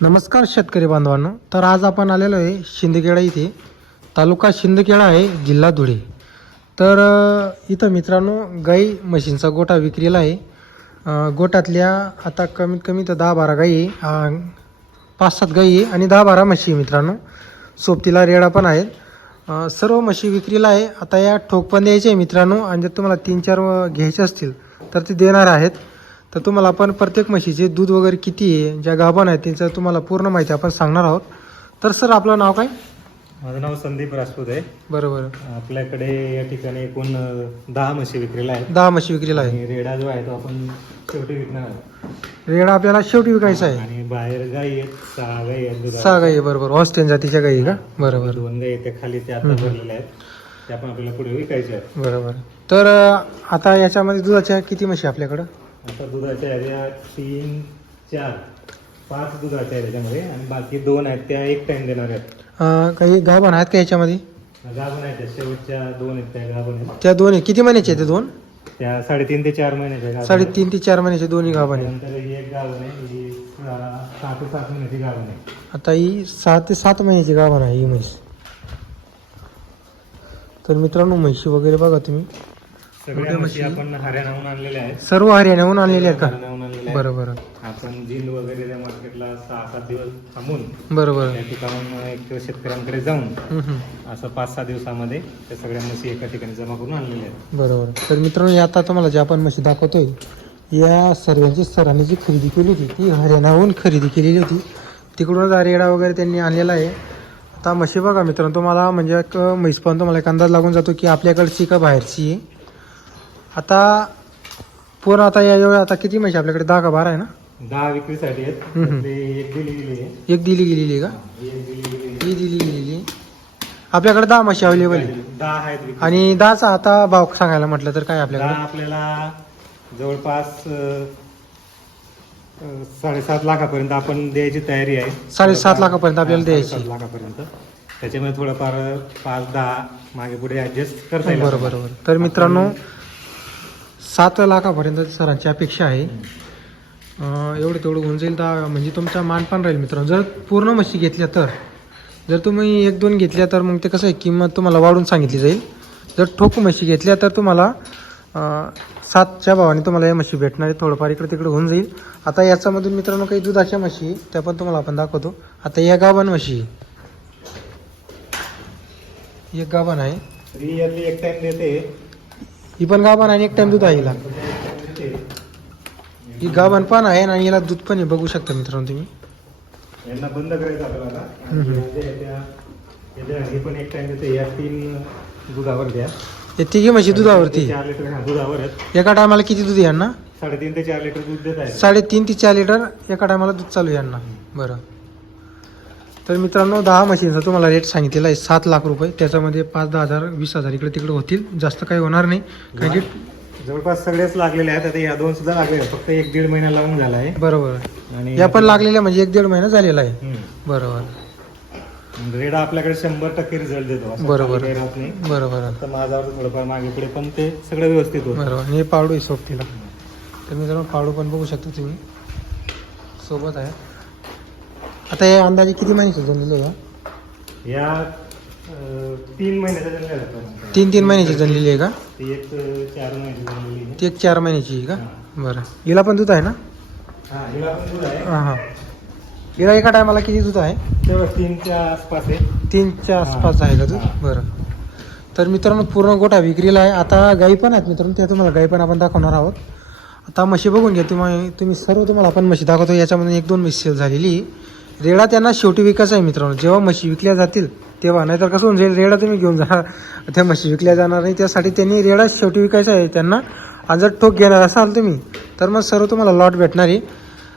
नमस्कार शेतकरी बांधवांनो. तर आज आपण आलेलो आहे शिंदखेडा इथे. तालुका शिंदखेडा आहे जिल्हा धुळे. तर इथं मित्रांनो गाई म्हशींचा गोठा विक्रीला आहे. गोठ्यातल्या आता कमीत कमी तर दहा बारा गाई आहे. पाच सात गाई आहे आणि दहा बारा म्हशी आहे मित्रांनो. सोबतीला रेडा पण आहेत. सर्व म्हशी विक्रीला आहे. आता या ठोक पण द्यायचे आहे मित्रांनो. आणि जर तुम्हाला तीन चार घ्यायचे असतील तर ते देणार आहेत. तर तुम्हाला आपण प्रत्येक म्हशीचे दूध वगैरे किती आहे ज्या गाभण आहेत त्यांचं तुम्हाला पूर्ण माहिती आपण सांगणार आहोत. तर सर आपलं नाव काय? माझं नाव संदीप राजपूत आहे. बरोबर. आपल्याकडे या ठिकाणी एकूण दहा म्हशी विक्रीला आहेत. दहा म्हशी विक्रीला आहे आणि रेडा जो आहे तो आपण शेवटी विकणार आहोत. रेडा आपल्याला शेवटी विकायचा आहे. आणि बाहेर गाई आहेत सहा गाई आहेत दुधाला. सहा गाई आहे, बरोबर. हॉस्टेन जातीच्या गाई आहे का? बरोबर. दोन गाई आहेत त्या खाली त्या आता भरलेल्या आहेत. त्या पण आपल्याला पुढे विकायच्या आहेत. बरोबर. तर अ, आता याच्यामध्ये दुधाच्या किती म्हशी आहे आपल्याकडं? आता दुधाच्या ह्या तीन चार पाच दुधाच्या आहेत त्याच्यामध्ये आणि बाकी दोन आहेत त्या एक टाइम देणार आहेत. अ, काही गाभण आहेत का याच्यामध्ये? गाभण आहेत त्या शेवटच्या दोन आहेत त्या गाभण आहेत. त्या दोन आहे किती महिन्याचे आहेत ते दोन? त्या साडेतीन ते चार महिन्याच्या गाभण आहेत. साडेतीन ते चार महिन्याचे दोन्ही गाभण आहे त्यानंतर ही एक गाभण आहे ही सहा ते सात महिन्याची गाभण आहे. आता ही सहा ते सात महिन्याची गाभण आहे ही म्हैस. तर मित्रांनो म्हशी वगैरे बघा तुम्ही. सगळ्या म्हशी आपण हरियाणाहून आणलेल्या आहेत. सर्व हरियाणाहून आणलेले आहेत का? हरियाणाहून आणलेल्या आहेत. बरं बरं आपण जिंद वगैरे त्या मार्केटला सहा सात दिवस थांबून बरं बरं त्या ठिकाणून एक शेतकऱ्यांकडे जाऊन हम्म, हम्म. असं पाच सहा दिवसामध्ये त्या सगळ्या म्हशी एका ठिकाणी जमा करून आणलेल्या आहेत. बरोबर. तर मित्रांनो आता तुम्हाला जे आपण म्हशी दाखवतोय या सर्वांची सरांनी जी खरेदी केली होती ती हरियाणाहून खरेदी केलेली होती. तिकडूनच आरेडा वगैरे त्यांनी आणलेला आहे. आता म्हशी बघा मित्रांनो तुम्हाला म्हणजे एक म्हैस पण तुम्हाला एक अंदाज लागून जातो की आपल्याकडची का बाहेरची आहे. आता पूर्ण आता या एवढ्या आता किती म्हशी आपल्याकडे दहा का बारा आहे ना दहा विक्रीसाठी आहेत हम्म, हम्म. त्यातली एक दिली गेली आहे एक दिली गेलेली आहे का ही एक दिली गेली आहे. ही दिली गेलेली. आपल्याकडे दहा म्हशी अवेलेबल आहे दहा आहेत विक्री. आणि दहाचा आता भाव सांगायला म्हटलं तर काय आपल्याकडे दहा आपल्याला जवळपास अं, अं, साडेसात लाखापर्यंत आपण द्यायची तयारी आहे साडेसात लाखापर्यंत आपल्याला द्यायची. साडेसात लाखापर्यंत त्याच्यामुळे थोडंफार पाच दहा मागे पुढे ऍडजस्ट करता येईल बरोबर बरोबर तर मित्रांनो सात लाखापर्यंत सरांची अपेक्षा आहे. एवढं तेवढं होऊन जाईल तर म्हणजे तुमचा मान पण राहील मित्रांनो. जर पूर्ण म्हशी घेतल्या तर जर तुम्ही एक दोन घेतल्या तर मग ते कसं आहे किंमत तुम्हाला वाढून सांगितली जाईल. जर ठोक म्हशी घेतल्या तर तुम्हाला सातच्या भावाने तुम्हाला या म्हशी भेटणार आहे. थोडंफार इकडे तिकडे होऊन जाईल. आता याच्यामधून मित्रांनो काही दुधाच्या म्हशी त्या पण तुम्हाला आपण दाखवतो. आता या गावन म्हशी एक गाभण आहे. एक देते. ही पण गाभण आणि एक टाइम दूध आहे हिला. ही गाभण पण आहे आणि हिला दूध पण आहे बघू शकता मित्रांनो तुम्ही. यांना बंद करायचं आपल्याला हम्म. आणि हे पण एक टाइम देते. या तीन दुधावर द्या. हे तिघी म्हशी दुधावरती. चार लिटर हा, दुधावर आहेत. एका टायमाला किती दूध यांना? साडेतीन ते चार लिटर दूध देत आहे साडेतीन ते चार लिटर एका टायमाला दूध चालू आहे यांना. बरं. तर मित्रांनो दहा म्हशींचा तुम्हाला रेट सांगितलेला आहे सात लाख रुपये. त्याच्यामध्ये पाच दहा हजार वीस हजार इकडे तिकडे होतील. जास्त काही होणार नाही. कारण की जवळपास सगळेच लागलेले आहेत. आता या दोन सुद्धा आहेत. फक्त एक दीड महिना लावून झाला आहे. बरोबर. आणि या पण लागलेल्या म्हणजे एक दीड महिना झालेला आहे. हम्म. बरोबर. रेडा आपल्याकडे शंभर टक्के रिझल्ट देतो. असं बरोबर. काही राहत नाही. बरोबर. तर माझ्यावर थोडंफार मागे पुढे पण ते सगळं व्यवस्थित होतं. बरोबर. आणि हे पावडू आहे सोबतीला. तर मित्रांनो पावडू पण बघू शकता तुम्ही. सोबत आहे. आता हे अंदाजे किती महिन्याचं जनलेलं आहे का या अं, तीन महिन्याचा जन्म झाला होता. तीन तीन महिन्याची जनलेली आहे का? ती एक अं, चार महिन्याची जन्मलेली आहे. ती एक चार महिन्याची आहे का? बरं. हिला पण दूध आहे ना? हा हिला पण दूध आहे. हां हां. हिला एका टायमाला किती दूध आहे? तेव्हा तीनच्या आसपास आहे. तीनच्या आसपास आहे का दूध? हां. बरं. तर मित्रांनो पूर्ण गोठा विक्रीला आहे. आता गाई पण आहेत मित्रांनो त्या तुम्हाला गाई पण आपण दाखवणार आहोत. आता म्हशी बघून घ्या. तुम्ही तुम्ही सर्व तुम्हाला आपण म्हशी दाखवतो. याच्यामधून एक दोन म्हशी सेल झालेली. आहे. रेडा त्यांना शेवटी विकायचा आहे मित्रांनो. जेव्हा म्हशी विकल्या जातील तेव्हा. नाहीतर कसं होऊन जाईल रेडा तुम्ही घेऊन जाणार त्या म्हशी विकल्या जाणार नाही त्यासाठी त्यांनी रेडा शेवटी विकायचा आहे. त्यांना आणि जर ठोक घेणार असाल तुम्ही तर मग सर्व तुम्हाला लॉट भेटणार आहे.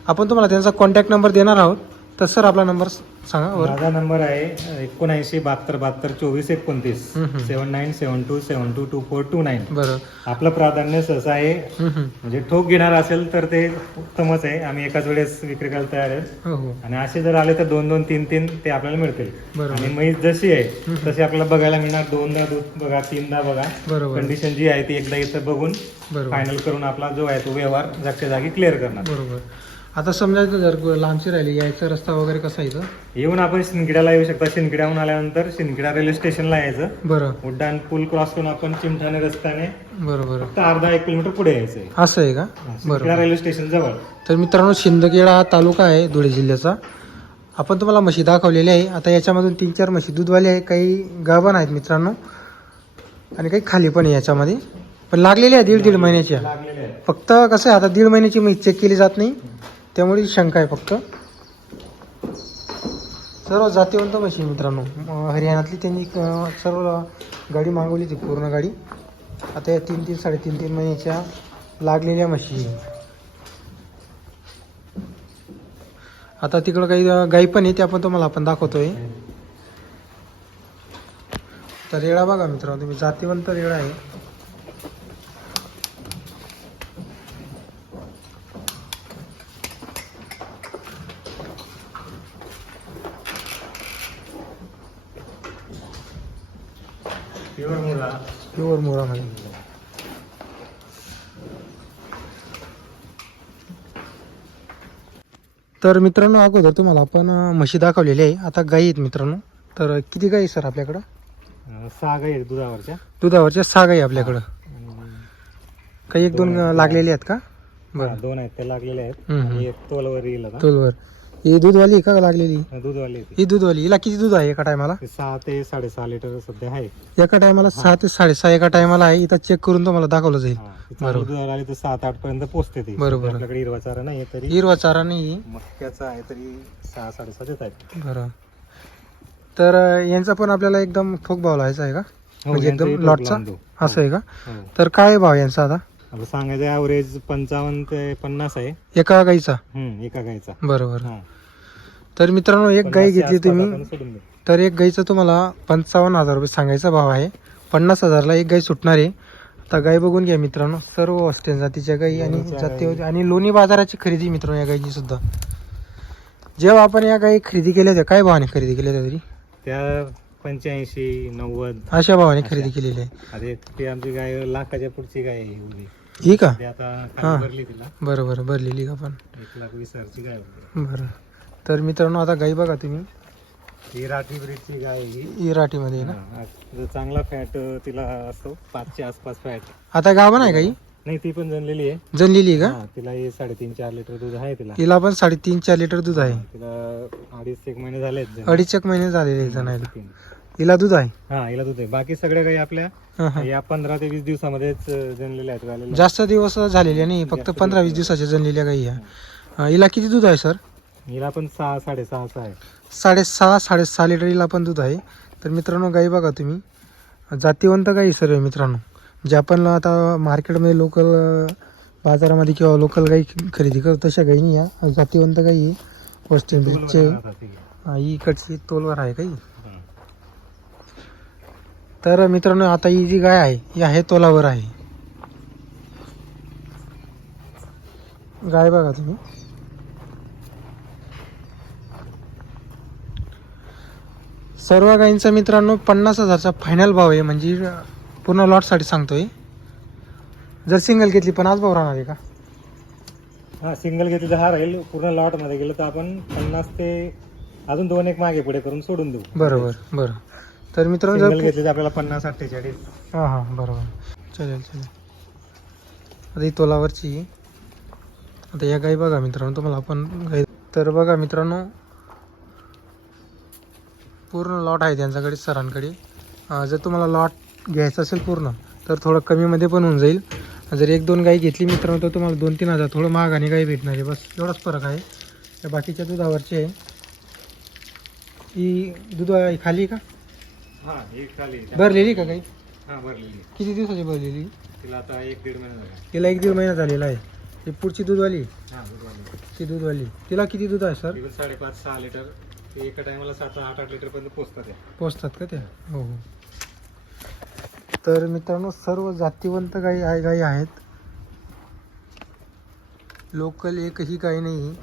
आपण तुम्हाला त्यांचा कॉन्टॅक्ट नंबर देणार आहोत. तर सर आपला नंबर सांगा माझा नंबर आहे एकोणऐंशी बहात्तर बहात्तर चोवीस एकोणतीस. Seven nine seven two seven two two four two nine. बरं. आपलं प्राधान्य सहसा आहे. म्हणजे ठोक घेणार असेल तर ते उत्तमच आहे. आम्ही एकाच वेळेस विक्री करायला तयार आहे. हो हो. आणि असे जर आले तर दोन दोन तीन तीन ते आपल्याला मिळतील. बरोबर. आणि म्हैस जशी आहे. तशी आपल्याला बघायला मिळणार. दोनदा दूध बघा तीनदा बघा. बरोबर. कंडिशन जी आहे ती एकदा इथं बघून बरोबर. फायनल करून आपला जो आहे तो व्यवहार जागच्या जागी क्लिअर करणार. बरोबर. आता समजायचं जर लांबची राहिली यायचा रस्ता वगैरे कसा इथं? येऊन आपण शिंदखेड्याला येऊ शकता. शिंदखेड्याहून आल्यानंतर शिंदखेडा रेल्वे स्टेशनला यायचं. बरं. उड्डाण पूल क्रॉस करून आपण चिमठाणे रस्त्याने बरं बरं. फक्त अर्धा एक किलोमीटर पुढे यायचं असं आहे का? शिंदखेडा रेल्वे स्टेशन जवळ. तर मित्रांनो शिंदखेडा हा तालुका आहे धुळे जिल्ह्याचा. आपण तुम्हाला म्हशी दाखवलेली आहे. आता याच्यामधून तीन चार म्हशी दूधवाले आहे. काही गाभण आहेत मित्रांनो. आणि काही खाली पण आहे याच्यामध्ये. पण लागलेल्या आहे दीड दीड महिन्याच्या. लागलेले आहे फक्त कसं आहे आता दीड महिन्याची म्हैस चेक केली जात नाही. त्यामुळे शंका आहे फक्त. सर्व जातीवंत म्हशी मित्रांनो. हरियाणातली त्यांनी सर्व गाडी मागवली ती पूर्ण गाडी. आता या तीन तीन साडेतीन तीन महिन्याच्या लागलेल्या म्हशी आता तिकडं काही गाई पण आहे त्या पण तुम्हाला आपण दाखवतोय. तर रेळा बघा मित्रांनो तुम्ही जातीवंत रेळा आहे. प्युअर मुळा प्युअर मोरामध्ये तर मित्रांनो अगोदर तुम्हाला आपण म्हशी दाखवलेली आहे. आता गाई आहेत मित्रांनो. तर किती गाई सर आपल्याकडं? सहा गाई आहेत दुधावरच्या. दुधावरच्या सहा गाई आपल्याकडं. काही एक दोन लागलेली आहेत का? बरं. दोन आहेत ते लागलेले आहेत. आणि एक तोलवर येईल आता. तोलवर. ही दूधवाली आहे का लागलेली? दूधवाली आहे. ही दूधवाली. हिला किती दूध आहे एका टायमाला? ते सहा ते साडेसहा लिटर सध्या आहे. एका टायमाला सहा ते साडेसहा एका टायमाला आहे. इथं चेक करून तुम्हाला दाखवलं जाईल. हा, ती चांगली दुधाला आली तर सात आठ पर्यंत पोहोचते ती. बरोबर. आपल्याकडे हिरवा चारा नाही तरी. हिरवा चारा नाही मक्याचा आहे तरी सहा साडेसहा देत आहेत. बरं. तर अं, यांचा पण आपल्याला एकदम ठोक भाव लावायचा आहे का? म्हणजे यांचं एकदम एक लॉटचा लावून देऊ. असं आहे का? हो. तर काय आहे भाव यांचा आता? आता सांगायचं ॲव्हरेज पंचावन्न ते पन्नास आहे. एका गाईचा? हम्म, एका गायचा बरोबर. हा. तर मित्रांनो एक गाई घेतली तुम्ही. तर एक गाईचा तुम्हाला पंचावन्न हजार रुपये सांगायचा भाव आहे. पन्नास हजारला एक गाई सुटणार आहे. आता गाई बघून घ्या मित्रांनो सर्व वस्ते जातीच्या गाई आणि लोणीच्या जाती गाई. आणि लोणी बाजाराची खरेदी मित्रांनो या गाईची सुद्धा. जेव्हा आपण या गाई खरेदी केल्या होत्या काय भावाने खरेदी केल्या होत्या तरी? त्या पंच्याऐंशी नव्वद. अशा भावाने. खरेदी केलेली आहे अरे ती आमची गाय लाखाच्या पुढची गाय आहे एवढी. ही का? ती आता हा. खाली भरली तिला. बरं बरं भरलेली का पण? एक लाख वीस हजारची गाय होती. बरं. तर मित्रांनो आता गाई बघा तुम्ही. ही राठी ब्रीडची गाय आहे ही. आहे ना? हा, चांगला फॅट तिला असतो. पाचच्या आसपास फॅट. आता गाभण आहे गाई नाही ती पण जनलेली आहे. जनलेली आहे का? हा, तिला हे साडेतीन चार लिटर दूध आहे तिला. तिला पण साडेतीन चार लिटर दूध आहे. तिला अडीच एक महिने झाले आहेत अडीच एक महिने झालेले आहे जनायला. तीन. हिला दूध आहे? हा हिला दूध आहे. बाकी सगळ्या काही आपल्या हा, हा. या पंधरा ते वीस दिवसामध्येच अं, जनलेल्या आहेत. जास्त दिवस झालेले नाही फक्त पंधरा वीस दिवस दिवसाच्या जनलेल्या गाई आहे. अं, हिला किती दूध आहे सर? हिला पण सहा साडेसहाचा आहे. साडेसहा साडेसहा लिटर हिला पण दूध आहे. तर मित्रांनो गाई बघा तुम्ही. जातीवंत गाई सर्व मित्रांनो. जे आपण आता मार्केटमध्ये लोकल बाजारामध्ये किंवा लोकल गाई खरेदी करतो तशा गाई नाही या जातीवंत गाई आहे. वेस्टर्न ब्रिजचे. ही इकडची तोलवर आहे काही. तर मित्रांनो आता ही जी गाय आहे ही आहे तोलावर आहे. गाय बघा तुम्ही. सर्व गायींचा मित्रांनो पन्नास हजारचा फायनल भाव आहे म्हणजे पूर्ण लॉटसाठी सांगतोय. जर सिंगल घेतली पण आज भाव राहणार आहे का? हा सिंगल घेतली तर हा राहील पूर्ण लॉटमध्ये गेलं तर आपण पन्नास ते अजून दोन एक मागे पुढे करून सोडून देऊ. बरोबर बरं. तर मित्रांनो सिंगल जर घेतली तर आपल्याला पन्नास अठ्ठेचाळीस. हां हां बरोबर. चालेल चालेल. आता ही तोलावरची. आता या गाई बघा मित्रांनो तुम्हाला आपण गाई तर बघा मित्रांनो पूर्ण लॉट आहे त्यांच्याकडे सरांकडे. अं, जर तुम्हाला लॉट घ्यायचं असेल पूर्ण तर थोडं कमीमध्ये पण होऊन जाईल. जर एक दोन गाई घेतली मित्रांनो तर तुम्हाला दोन तीन हजार थोडं महाग आणि गाई भेटणार आहे. बस एवढाच फरक आहे. त्या बाकीच्या दुधावरची आहे. ही दूध आहे खाली का? हा खाली भरलेली का गाई हा भरलेली किती दिवसाची भरलेली? तिला आता एक दीड महिना झाला. तिला एक दीड महिना झालेला आहे. ही पुढची दूधवाली? हा ती दूधवाली. तिला किती दूध आहे सर? ती साडेपाच सहा लिटर. ते एका टायमाला सात आठ आठ लिटर पर्यंत पोहोचतात त्या. पोचतात का त्या हो हो. तर मित्रांनो सर्व जातीवंत गाई आहे गाई आहेत. लोकल एकही गाय नाही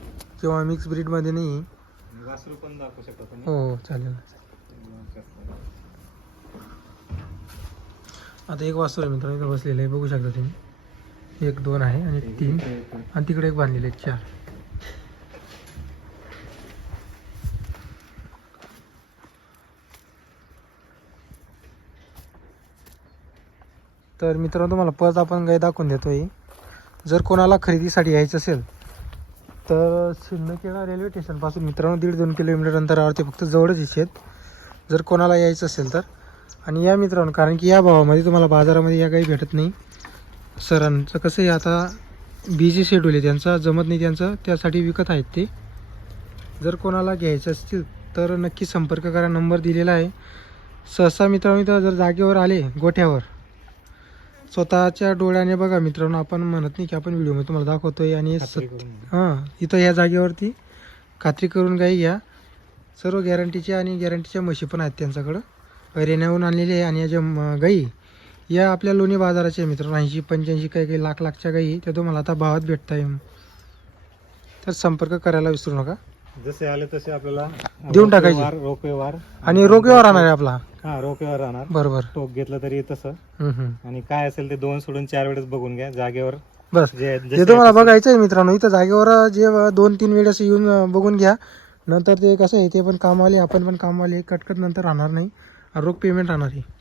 किंवा मिक्स ब्रीडमध्ये नाही. आणि वासरू पण दाखवू शकता तुम्ही. हो हो चालेल. आता एक वाजता मित्रांनो इथं बसलेलं आहे. बघू शकता तुम्ही. एक दोन आहे आणि तीन. आणि तिकडे एक बांधलेले आहे चार. तर मित्रांनो तुम्हाला परत आपण गाय दाखवून देतोय. जर कोणाला खरेदीसाठी यायचं असेल तर सिंदखेडा रेल्वे स्टेशनपासून मित्रांनो दीड दोन किलोमीटर अंतरावरती फक्त जवळच इच्छेत जर कोणाला यायचं असेल तर आणि या मित्रांनो कारण की या भावामध्ये तुम्हाला बाजारामध्ये या काही भेटत नाही. सरांचं कसं आहे आता बिझी शेड्यूल आहे. त्यांचा जमत नाही त्यांचं त्यासाठी विकत आहेत ते. जर कोणाला घ्यायचं असतील तर नक्की संपर्क करा. नंबर दिलेला आहे. सहसा मित्रांनो इथं जर जागेवर आले गोठ्यावर स्वतःच्या डोळ्याने बघा मित्रांनो आपण म्हणत नाही की आपण व्हिडिओमध्ये तुम्हाला दाखवतोय आणि सत-. हां इथं ह्या जागेवरती खात्री करून गाई घ्या सर्व गॅरंटीच्या आणि गॅरंटीच्या म्हशी पण आहेत त्यांच्याकडं. रेण्याहून आणलेले आहे आणि या ज्या म- गाई या आपल्या लोणी बाजाराच्या आहे मित्रांनो ऐंशी पंच्याऐंशी काही काही लाख लाखच्या गाई त्या तुम्हाला आता भावात भेटत आहे तर संपर्क करायला विसरू नका. जसे आले तसे आपल्याला देऊन टाकायचे. रोकवेवार आणि रोगेवर राहणार आहे आपला. हा रोकवेवार राहणार. बरोबर. टोक घेतलं तरी तसं. आणि काय असेल ते दोन सोडून चार वेळेस बघून घ्या जागेवर. बस. जे तुम्हाला बघायचं आहे मित्रांनो इथं जागेवर जे दोन तीन वेळेस येऊन बघून घ्या. नंतर ते कसं आहे ते पण कामवाले आपण पण कामवाले कटकट नंतर राहणार नाही. रोख पेमेंट राहणार आहे